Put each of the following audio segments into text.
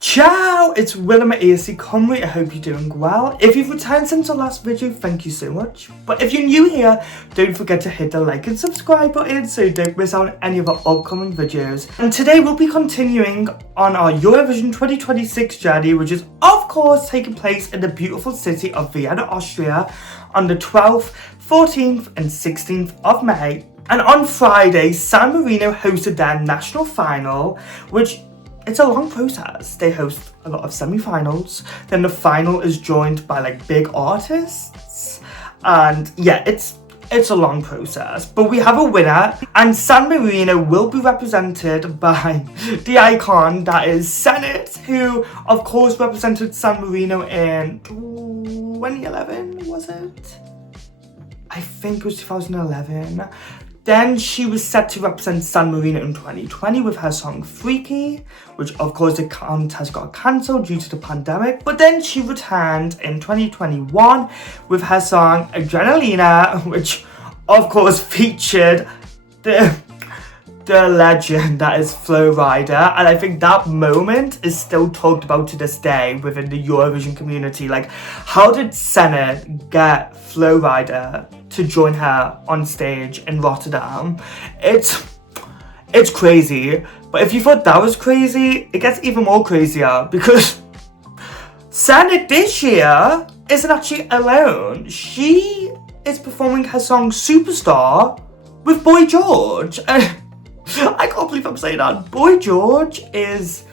Ciao, it's Willem at Cymru. I hope you're doing well. If you've returned since the last video, thank you so much. But if you're new here, don't forget to hit the like and subscribe button so you don't miss out on any of our upcoming videos. And today we'll be continuing on our Eurovision 2026 journey, which is of course taking place in the beautiful city of Vienna, Austria on the 12th, 14th and 16th of May. And on Friday, San Marino hosted their national final, which it's a long process. They host a lot of semi-finals, then the final is joined by like big artists, and yeah, it's a long process. But we have a winner, and San Marino will be represented by the icon that is Senhit, who of course represented San Marino in 2011, was it? I think it was 2011. Then she was set to represent San Marino in 2020 with her song Freaky, which of course the contest got cancelled due to the pandemic. But then she returned in 2021 with her song Adrenalina, which of course featured the legend that is Flo Rida. And I think that moment is still talked about to this day within the Eurovision community. Like, how did Senhit get Flo Rida to join her on stage in Rotterdam? It's crazy. But if you thought that was crazy, it gets even more crazier because Senhit this year isn't actually alone. She is performing her song Superstar with Boy George. I can't believe I'm saying that. Boy George is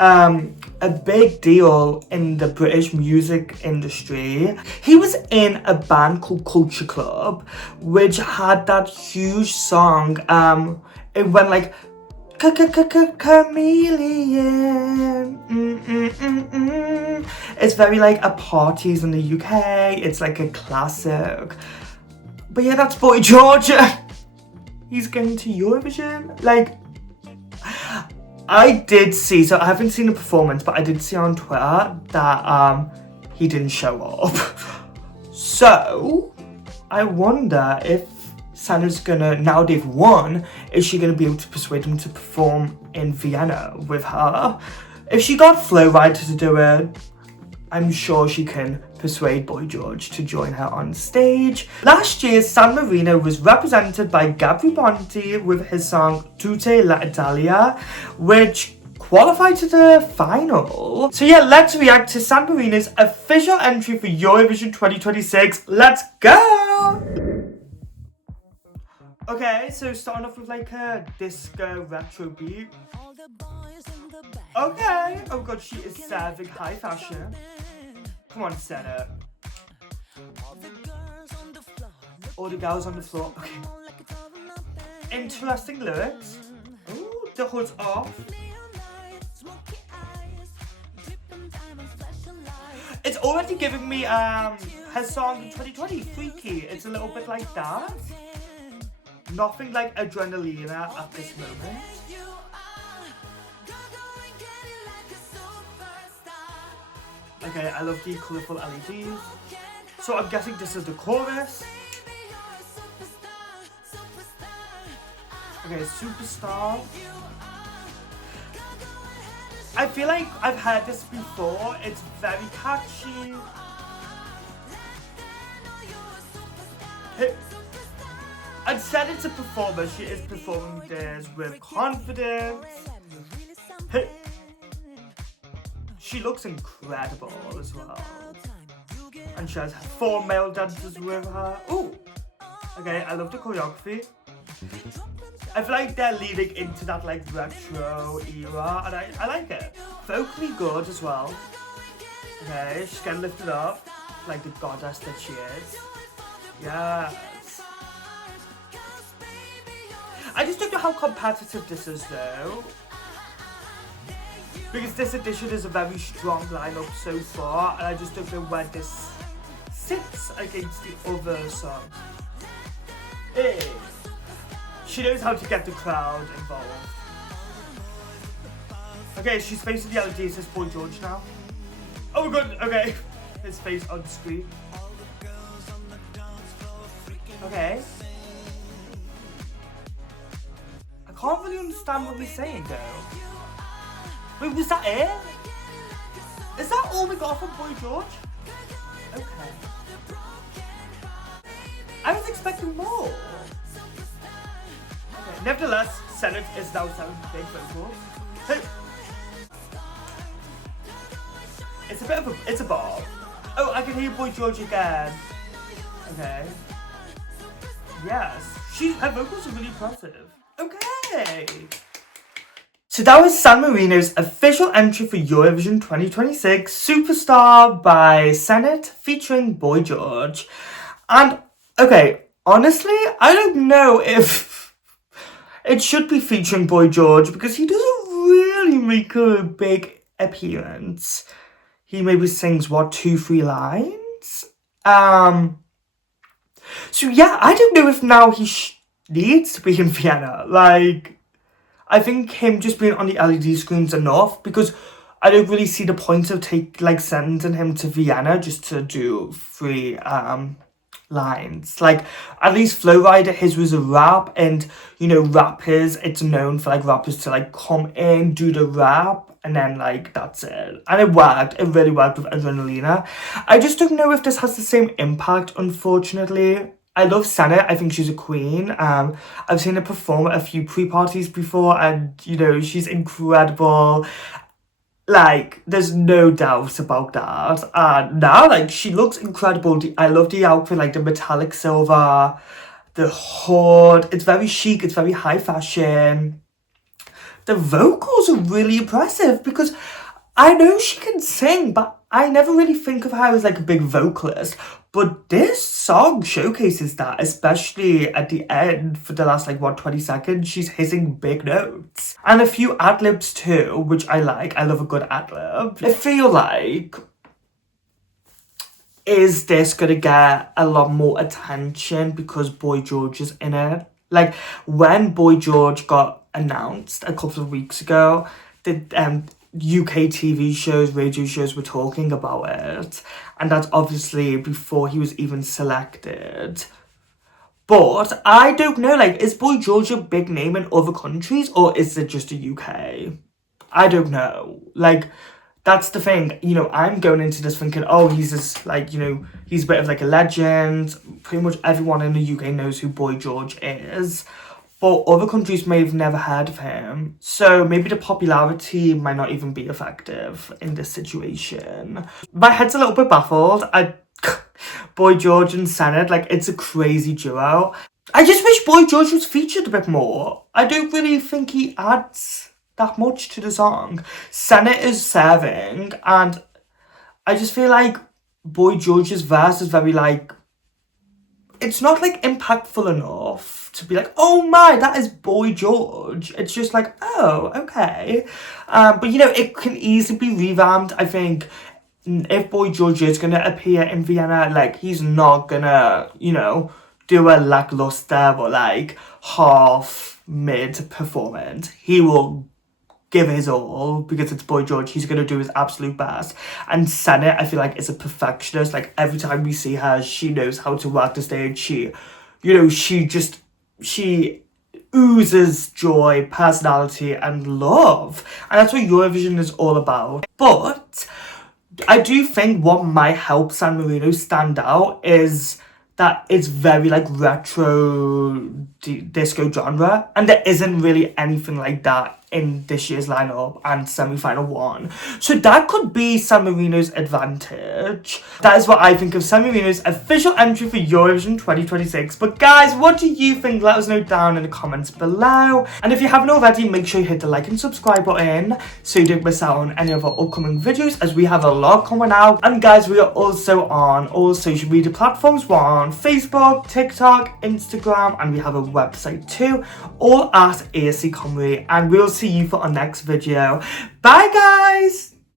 a big deal in the British music industry. He was in a band called Culture Club, which had that huge song. It went like chameleon. It's very like at parties in the UK. It's like a classic. But yeah, that's Boy George. He's going to Eurovision. Like, I did see, so I haven't seen the performance, but I did see on Twitter that he didn't show up. So I wonder if Santa's gonna, now they've won, is she gonna be able to persuade him to perform in Vienna with her? If she got Flo Rida to do it, I'm sure she can persuade Boy George to join her on stage. Last year, San Marino was represented by Gabri Ponte with his song Tutte l'Italia, which qualified to the final. So yeah, let's react to San Marino's official entry for Eurovision 2026. Let's go! Okay, so starting off with like a disco retro beat. Okay, oh god, she is serving high fashion. Come on, Senna. All the girls on the floor. Okay. Interesting lyrics. Ooh, the hood's off. It's already giving me her song in 2020, Freaky. It's a little bit like that. Nothing like Adrenalina at this moment. Okay, I love the colourful LEDs. So I'm guessing this is the chorus. Okay, Superstar. I feel like I've heard this before. It's very catchy. And said it's a performer. She is performing this with confidence. She looks incredible as well. And she has 4 male dancers with her. Ooh! Okay, I love the choreography. I feel like they're leading into that like retro era, and I like it. Vocally good as well. Okay, she's getting lifted up like the goddess that she is. Yes. I just don't know how competitive this is though. Because this edition is a very strong lineup so far, and I just don't know where this sits against the other songs. Hey. She knows how to get the crowd involved. Okay, she's facing the LED, it says Boy George now. Oh my god, okay. His face on screen. Okay. I can't really understand what he's saying though. Wait, was that it? all we got from Boy George? Okay. I was expecting more. Okay. Nevertheless, Senhit is now sounding big vocals. Hey. It's a bit of a, it's a bar. Oh, I can hear Boy George again. Okay. Yes, her vocals are really impressive. Okay. So that was San Marino's official entry for Eurovision 2026 Superstar by Senhit featuring Boy George. And, okay, honestly, I don't know if it should be featuring Boy George because he doesn't really make a big appearance. He maybe sings, what, 2-3 lines? So yeah, I don't know if now he needs to be in Vienna. Like, I think him just being on the LED screen's enough because I don't really see the point of sending him to Vienna just to do 3 lines. Like, at least Flowrider, his was a rap, and you know, rappers, it's known for like rappers to like come in, do the rap, and then like that's it. And it worked. It really worked with Adrenalina. I just don't know if this has the same impact, unfortunately. I love Senhit. I think she's a queen. I've seen her perform at a few pre-parties before, and you know, she's incredible. Like, there's no doubt about that. And now, like, she looks incredible. I love the outfit, like the metallic silver, the hood. It's very chic. It's very high fashion. The vocals are really impressive because I know she can sing, but I never really think of her as like a big vocalist. But this song showcases that, especially at the end for the last 20 seconds, she's hitting big notes. And a few ad-libs too, which I like. I love a good ad-lib. I feel like, is this gonna get a lot more attention because Boy George is in it? Like, when Boy George got announced a couple of weeks ago, the UK TV shows, radio shows were talking about it, and that's obviously before he was even selected. But I don't know, like, is Boy George a big name in other countries, or is it just the UK? I don't know. Like, that's the thing, you know, I'm going into this thinking, oh, he's this, like, you know, he's a bit of like a legend. Pretty much everyone in the UK knows who Boy George is. But other countries may have never heard of him. So maybe the popularity might not even be effective in this situation. My head's a little bit baffled. Boy George and Senhit, like, it's a crazy duo. I just wish Boy George was featured a bit more. I don't really think he adds that much to the song. Senhit is serving, and I just feel like Boy George's verse is very like, it's not like impactful enough to be like, oh my, that is Boy George. It's just like, oh, okay. But you know, it can easily be revamped. I think if Boy George is gonna appear in Vienna, like, he's not gonna, you know, do a lackluster or like half mid performance. He will give his all because it's Boy George. He's gonna do his absolute best. And Senhit, I feel like, is a perfectionist. Like, every time we see her, she knows how to work the stage. She, you know, she oozes joy, personality, and love. And that's what Eurovision is all about. But I do think what might help San Marino stand out is that it's very like retro disco genre, and there isn't really anything like that in this year's lineup and semi-final 1. So that could be San Marino's advantage. That is what I think of San Marino's official entry for Eurovision 2026. But guys, what do you think? Let us know down in the comments below. And if you haven't already, make sure you hit the like and subscribe button so you don't miss out on any of our upcoming videos, as we have a lot coming out. And guys, we are also on all social media platforms. We're on Facebook, TikTok, Instagram, and we have a website too, all at ASC Cymru. And we'll see you for our next video. Bye guys!